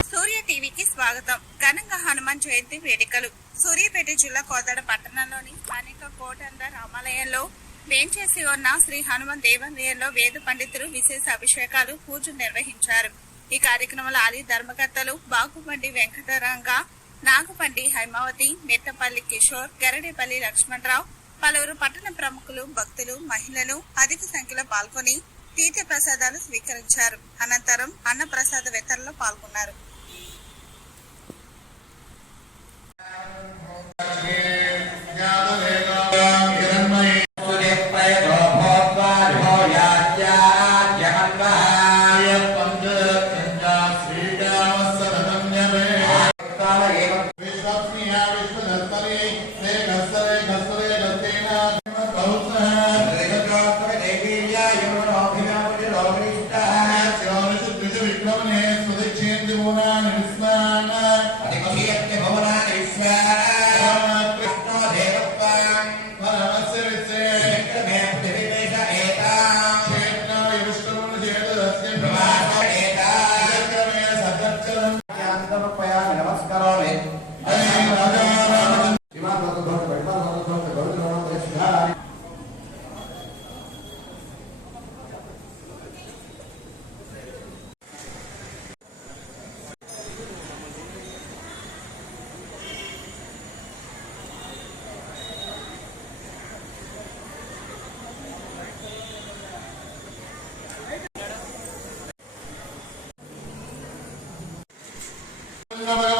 సూర్య టీవీకి స్వాగతం. ఘనంగా హనుమాన్ జయంతి వేడుకలు. సూర్యాపేట జిల్లా కోదాడ పట్టణంలోని స్థానిక కోటంద రామాలయంలో వేంచేసి ఉన్న శ్రీ హనుమాన్ దేవాలయంలో వేద పండితులు విశేష అభిషేకాలు పూజలు నిర్వహించారు. ఈ కార్యక్రమంలో ఆలయ ధర్మకర్తలు బాగుపండి వెంకటరంగ నాగపండి హైమావతి మెట్టపల్లి కిషోర్ గరడేపల్లి లక్ష్మణరావు పలువురు పట్టణ ప్రముఖులు భక్తులు మహిళలు అధిక సంఖ్యలో పాల్గొని తీర్థ ప్రసాదాలు స్వీకరించారు. అనంతరం అన్న ప్రసాద వితరణలో పాల్గొన్నారు. Gracias.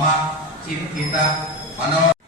मम चिन्तित मनो